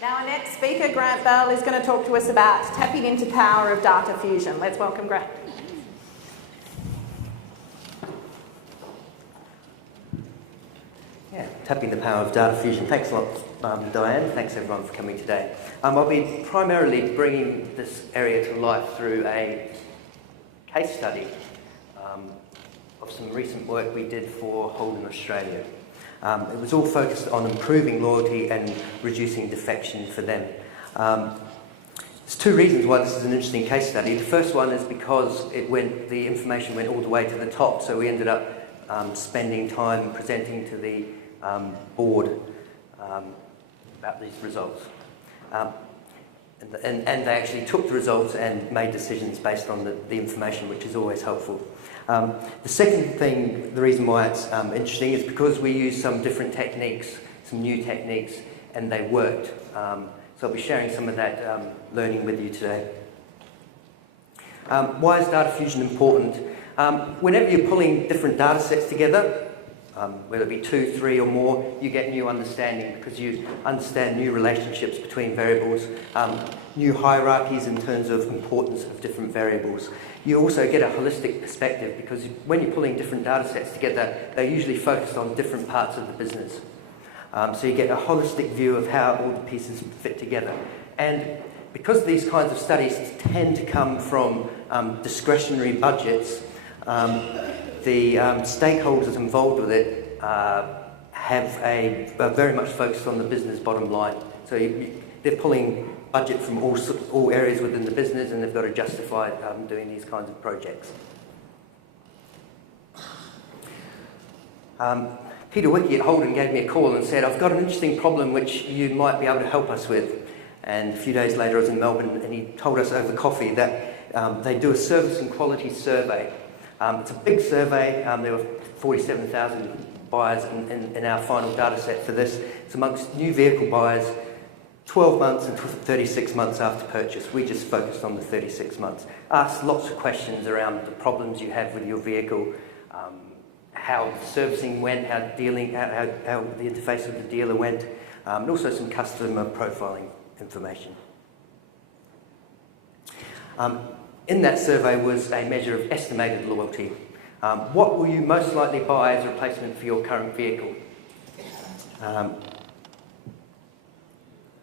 Now our next speaker, Grant Bell, is going to talk to us about tapping into the power of data fusion. Let's welcome Grant. Yeah, tapping the power of data fusion. Thanks a lot, Diane. Thanks everyone for coming today. I'll be primarily bringing this area to life through a case study of some recent work we did for Holden Australia. It was all focused on improving loyalty and reducing defection for them. There's two reasons why this is an interesting case study. The first one is because the information went all the way to the top, so we ended up spending time presenting to the board about these results. And they actually took the results and made decisions based on the information, which is always helpful. The second thing, the reason why it's interesting, is because we used some different techniques, some new techniques, and they worked. So I'll be sharing some of that learning with you today. Why is data fusion important? Whenever you're pulling different data sets together, whether it be 2, 3 or more, you get new understanding because you understand new relationships between variables, new hierarchies in terms of importance of different variables. You also get a holistic perspective because when you're pulling different data sets together, they're usually focused on different parts of the business. So you get a holistic view of how all the pieces fit together. And because these kinds of studies tend to come from discretionary budgets, the stakeholders involved with it are very much focused on the business bottom line. So they're pulling budget from all areas within the business, and they've got to justify doing these kinds of projects. Peter Wickie at Holden gave me a call and said, I've got an interesting problem which you might be able to help us with. And a few days later I was in Melbourne and he told us over coffee that they do a service and quality survey. It's a big survey. There were 47,000 buyers in our final data set for this. It's amongst new vehicle buyers, 12 months and 36 months after purchase. We just focused on the 36 months. Asked lots of questions around the problems you have with your vehicle, how servicing went, how the interface with the dealer went, and also some customer profiling information. In that survey was a measure of estimated loyalty. What will you most likely buy as a replacement for your current vehicle?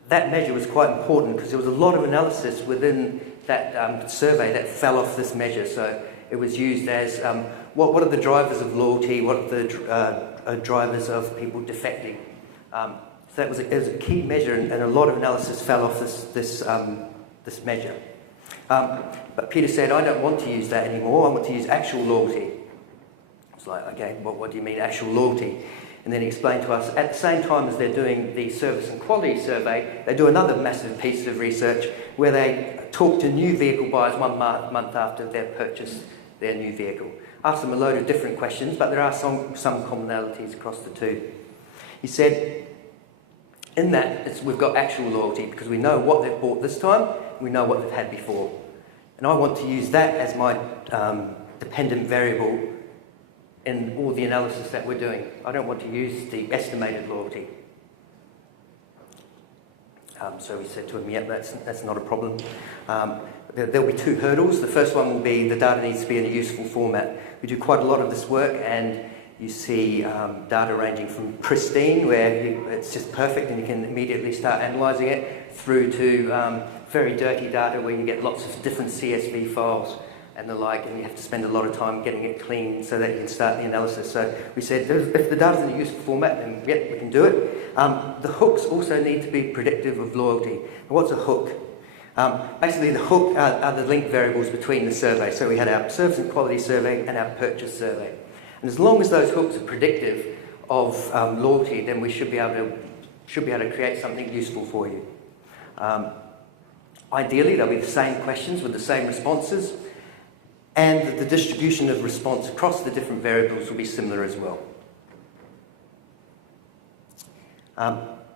That measure was quite important because there was a lot of analysis within that survey that fell off this measure. So it was used as what are the drivers of loyalty, what are the drivers of people defecting. So it was a key measure, and a lot of analysis fell off this measure. But Peter said, I don't want to use that anymore, I want to use actual loyalty. It's like, okay, what do you mean actual loyalty? And then he explained to us, at the same time as they're doing the service and quality survey, they do another massive piece of research where they talk to new vehicle buyers 1 month after they've purchased their new vehicle. Ask them a load of different questions, but there are some commonalities across the two. He said, in that, we've got actual loyalty because we know what they've bought this time, we know what they've had before. And I want to use that as my dependent variable in all the analysis that we're doing. I don't want to use the estimated loyalty. So we said to him, yep, that's not a problem. There'll be 2 hurdles. The first one will be the data needs to be in a useful format. We do quite a lot of this work, and you see data ranging from pristine, where it's just perfect and you can immediately start analysing it, through to very dirty data where you get lots of different CSV files and the like, and you have to spend a lot of time getting it clean so that you can start the analysis. So we said, if the data's in a useful format, then yep, we can do it. The hooks also need to be predictive of loyalty. And what's a hook? Basically, the hook are the link variables between the survey. So we had our service and quality survey and our purchase survey. And as long as those hooks are predictive of loyalty, then we should be able to create something useful for you. Ideally, they'll be the same questions with the same responses, and the distribution of response across the different variables will be similar as well.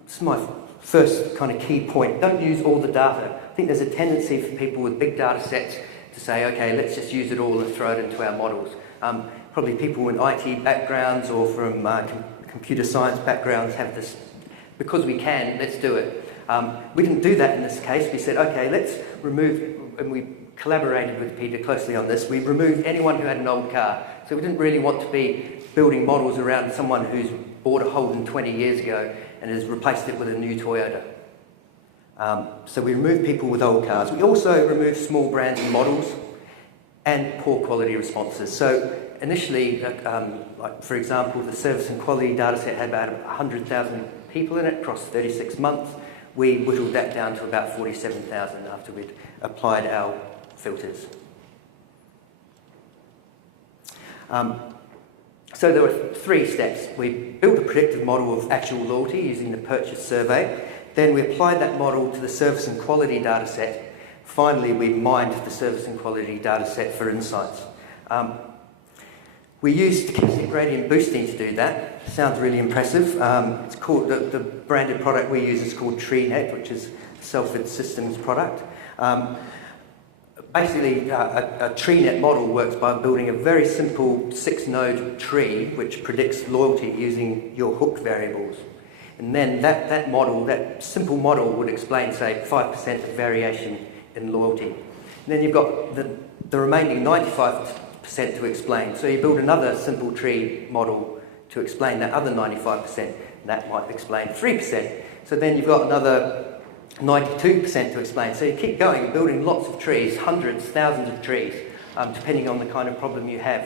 This is my first kind of key point. Don't use all the data. I think there's a tendency for people with big data sets to say, okay, let's just use it all and throw it into our models. Probably people with IT backgrounds or from computer science backgrounds have this, because we can, let's do it. We didn't do that in this case. We said, okay, let's remove, and we collaborated with Peter closely on this, we removed anyone who had an old car. So we didn't really want to be building models around someone who's bought a Holden 20 years ago and has replaced it with a new Toyota. So we removed people with old cars. We also removed small brands and models and poor quality responses. So initially, like for example, the service and quality data set had about 100,000 people in it across 36 months. We whittled that down to about 47,000 after we'd applied our filters. So there were 3 steps. We built a predictive model of actual loyalty using the purchase survey. Then we applied that model to the service and quality data set. Finally, we mined the service and quality data set for insights. We used stochastic gradient boosting to do that. Sounds really impressive. It's called, the branded product we use is called TreeNet, which is a Selford Systems product. Basically, a TreeNet model works by building a very simple 6-node tree which predicts loyalty using your hook variables. And then that model, that simple model, would explain, say, 5% variation in loyalty. And then you've got the remaining 95% to explain. So you build another simple tree model to explain that other 95%, and that might explain 3%. So then you've got another 92% to explain. So you keep going, building lots of trees, hundreds, thousands of trees, depending on the kind of problem you have.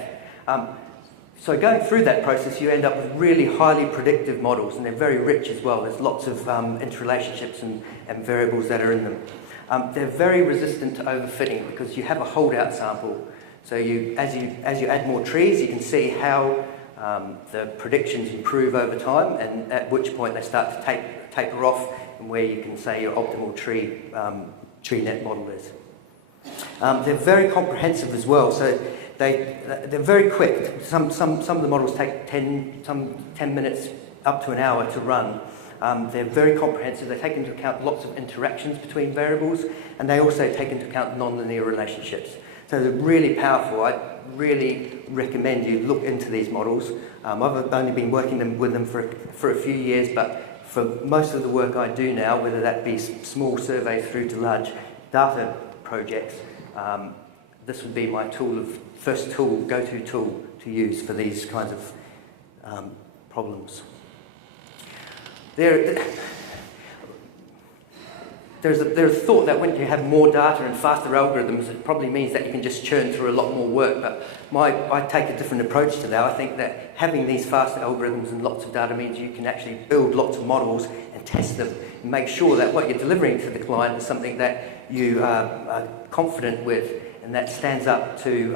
So going through that process, you end up with really highly predictive models, and they're very rich as well. There's lots of interrelationships and variables that are in them. They're very resistant to overfitting because you have a holdout sample. So as you add more trees, you can see how the predictions improve over time, and at which point they start to taper off, and where you can say your optimal TreeNet model is. They're very comprehensive as well. So they're very quick. Some of the models take 10 minutes up to an hour to run. They're very comprehensive. They take into account lots of interactions between variables, and they also take into account nonlinear relationships. So they're really powerful. I really recommend you look into these models. I've only been working with them for a few years, but for most of the work I do now, whether that be small surveys through to large data projects, this would be my first go-to tool to use for these kinds of problems. There's a thought that when you have more data and faster algorithms, it probably means that you can just churn through a lot more work. But I take a different approach to that. I think that having these fast algorithms and lots of data means you can actually build lots of models and test them and make sure that what you're delivering to the client is something that you are confident with and that stands up to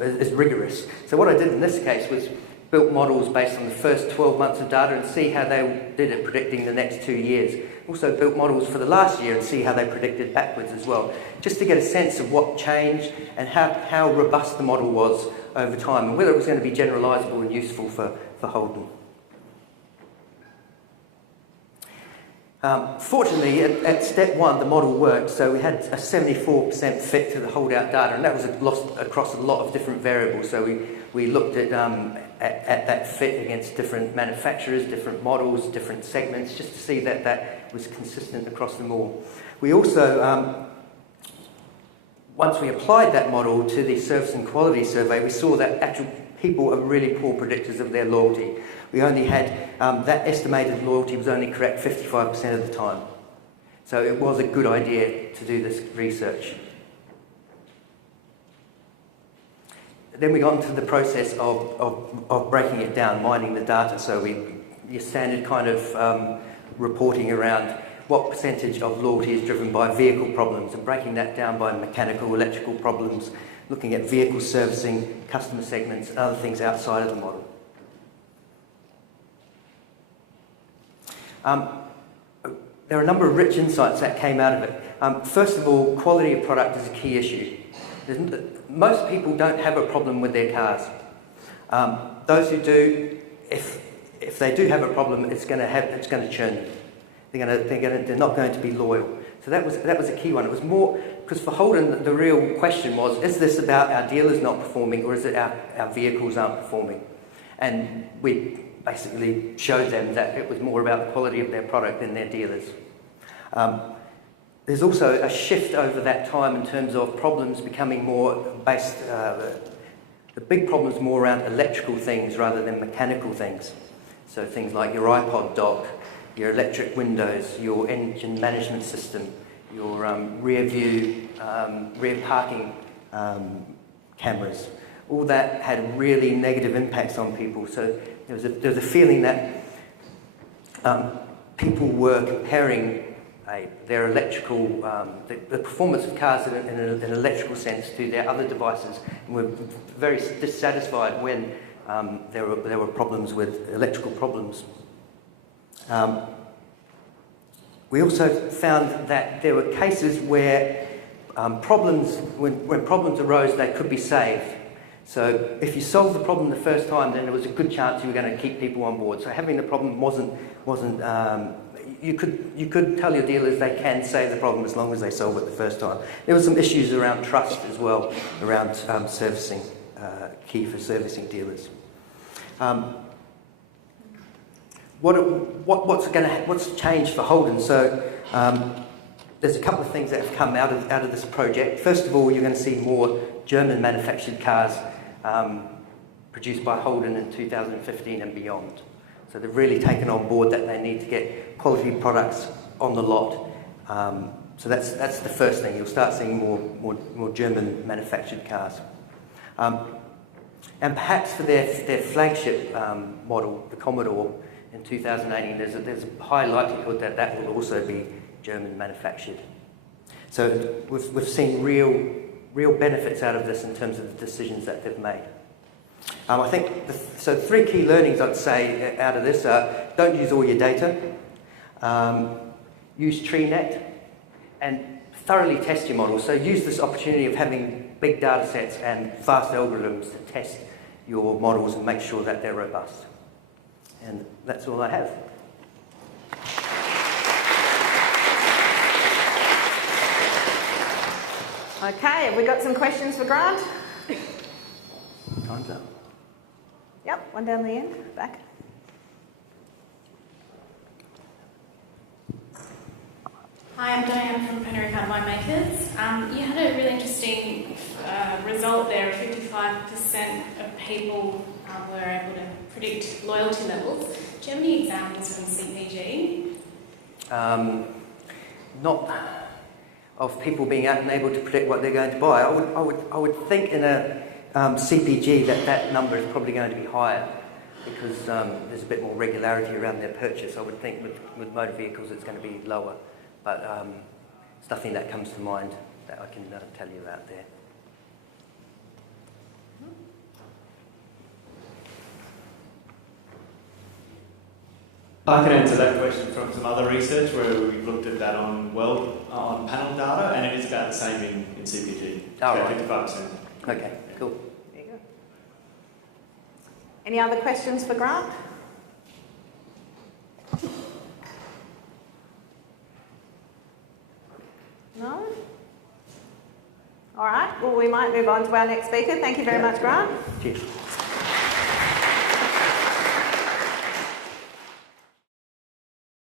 is rigorous. So what I did in this case was built models based on the first 12 months of data and see how they did at predicting the next 2 years. Also built models for the last year and see how they predicted backwards as well, just to get a sense of what changed and how robust the model was over time and whether it was going to be generalisable and useful for Holden. Fortunately, at step 1, the model worked, so we had a 74% fit to the holdout data, and that was across a lot of different variables. So we looked at that fit against different manufacturers, different models, different segments, just to see that that was consistent across them all. We also, once we applied that model to the service and quality survey, we saw that actual people are really poor predictors of their loyalty. We only had, that estimated loyalty was only correct 55% of the time. So it was a good idea to do this research. Then we got into the process of breaking it down, mining the data. So your standard kind of reporting around what percentage of loyalty is driven by vehicle problems and breaking that down by mechanical, electrical problems, looking at vehicle servicing, customer segments and other things outside of the model. There are a number of rich insights that came out of it. First of all, quality of product is a key issue. Most people don't have a problem with their cars. Those who do, if they do have a problem, it's going to churn them. They're not going to be loyal. So that was a key one. It was more because for Holden, the real question was: is this about our dealers not performing, or is it our vehicles aren't performing? And we basically showed them that it was more about the quality of their product than their dealers. There's also a shift over that time in terms of problems becoming more based, the big problems more around electrical things rather than mechanical things. So things like your iPod dock, your electric windows, your engine management system, your rear view, rear parking cameras. All that had really negative impacts on people. So there was a feeling that people were comparing their electrical, the performance of cars in an electrical sense to their other devices, and were very dissatisfied when there were problems with electrical problems. We also found that there were cases where when problems arose, they could be saved. So if you solved the problem the first time, then there was a good chance you were going to keep people on board. So having the problem wasn't you could tell your dealers they can save the problem as long as they solve it the first time. There were some issues around trust as well, around servicing, key for servicing dealers. What's changed for Holden? So there's a couple of things that have come out of this project. First of all, you're going to see more German manufactured cars produced by Holden in 2015 and beyond. So they've really taken on board that they need to get quality products on the lot. So that's the first thing. You'll start seeing more German manufactured cars. And perhaps for their flagship model, the Commodore, in 2018, there's a high likelihood that will also be German manufactured. So we've seen real benefits out of this in terms of the decisions that they've made. I think, so 3 key learnings I'd say out of this are, don't use all your data, use TreeNet, and thoroughly test your model. So use this opportunity of having big data sets and fast algorithms to test your models and make sure that they're robust. And that's all I have. Okay, have we got some questions for Grant? Time's up. Yep, one down the end, back. Hi, I'm Diane from Penrith Winemakers. You had a really interesting result there. 55% of people were able to predict loyalty levels. Do you have any examples from CPG? Not of people being able to predict what they're going to buy. I would think in a CPG that number is probably going to be higher because there's a bit more regularity around their purchase. I would think with motor vehicles it's going to be lower, but it's nothing that comes to mind that I can tell you about there. I can answer that question from some other research where we've looked at that on panel data, and it is about the same in CPG. Oh, about right. 55%. Okay, cool. There you go. Any other questions for Grant? No? All right, well, we might move on to our next speaker. Thank you very much, Grant. Cheers.